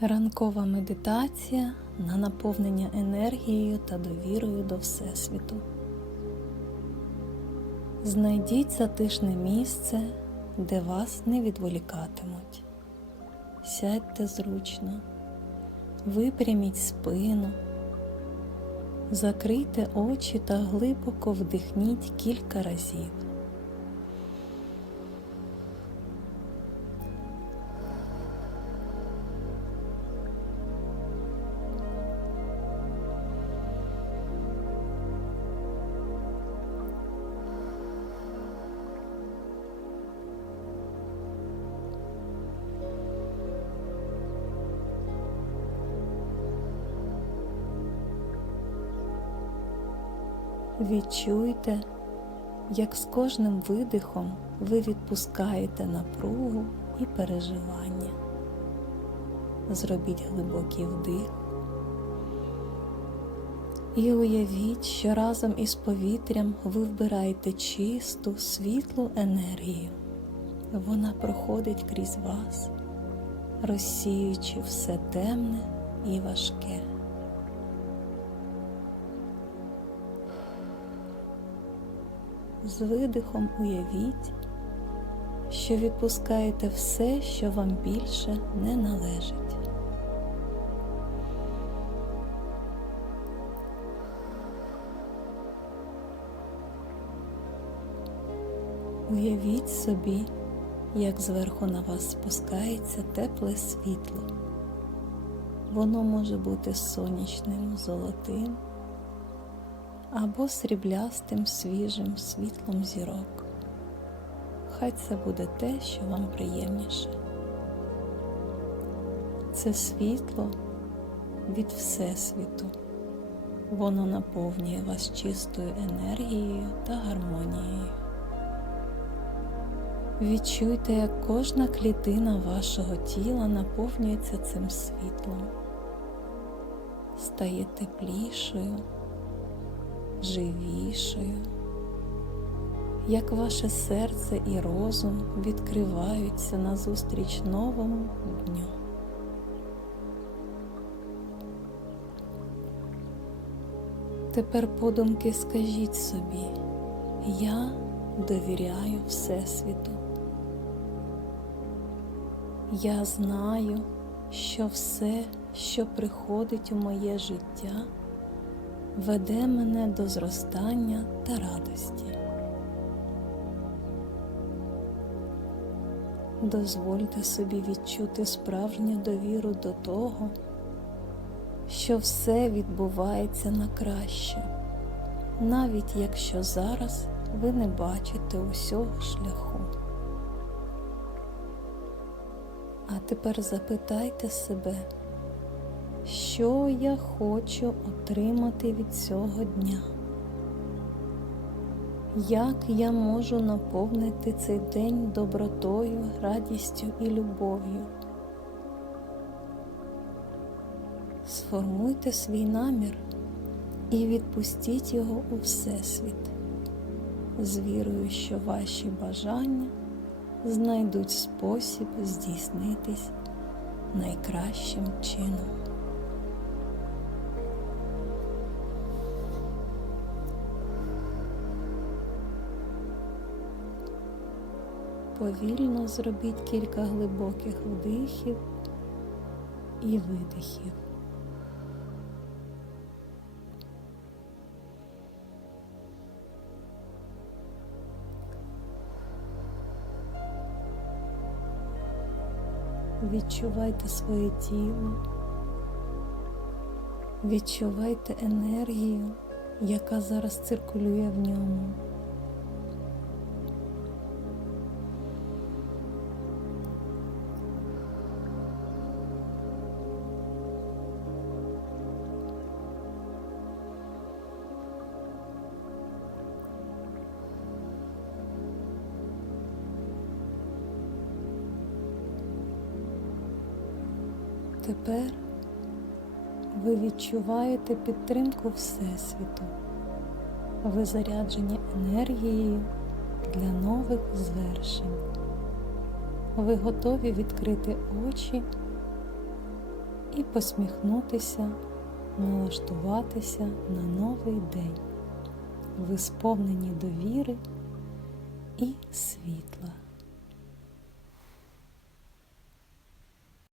Ранкова медитація на наповнення енергією та довірою до Всесвіту. Знайдіть затишне місце, де вас не відволікатимуть. Сядьте зручно, випряміть спину, закрийте очі та глибоко вдихніть кілька разів. Відчуйте, як з кожним видихом ви відпускаєте напругу і переживання. Зробіть глибокий вдих і уявіть, що разом із повітрям ви вбираєте чисту, світлу енергію. Вона проходить крізь вас, розсіюючи все темне і важке. З видихом уявіть, що відпускаєте все, що вам більше не належить. Уявіть собі, як зверху на вас спускається тепле світло. Воно може бути сонячним, золотим або сріблястим свіжим світлом зірок. Хай це буде те, що вам приємніше. Це світло від Всесвіту. Воно наповнює вас чистою енергією та гармонією. Відчуйте, як кожна клітина вашого тіла наповнюється цим світлом, стає теплішою живішою, як ваше серце і розум відкриваються назустріч новому дню. Тепер подумки скажіть собі, я довіряю Всесвіту. Я знаю, що все, що приходить у моє життя, веде мене до зростання та радості. Дозвольте собі відчути справжню довіру до того, що все відбувається на краще, навіть якщо зараз ви не бачите усього шляху. А тепер запитайте себе, що я хочу отримати від цього дня? Як я можу наповнити цей день добротою, радістю і любов'ю? Сформуйте свій намір і відпустіть його у Всесвіт, з вірою, що ваші бажання знайдуть спосіб здійснитись найкращим чином. Повільно зробіть кілька глибоких вдихів і видихів. Відчувайте своє тіло, відчувайте енергію, яка зараз циркулює в ньому. Тепер ви відчуваєте підтримку Всесвіту, ви заряджені енергією для нових звершень. Ви готові відкрити очі і посміхнутися, налаштуватися на новий день. Ви сповнені довіри і світла.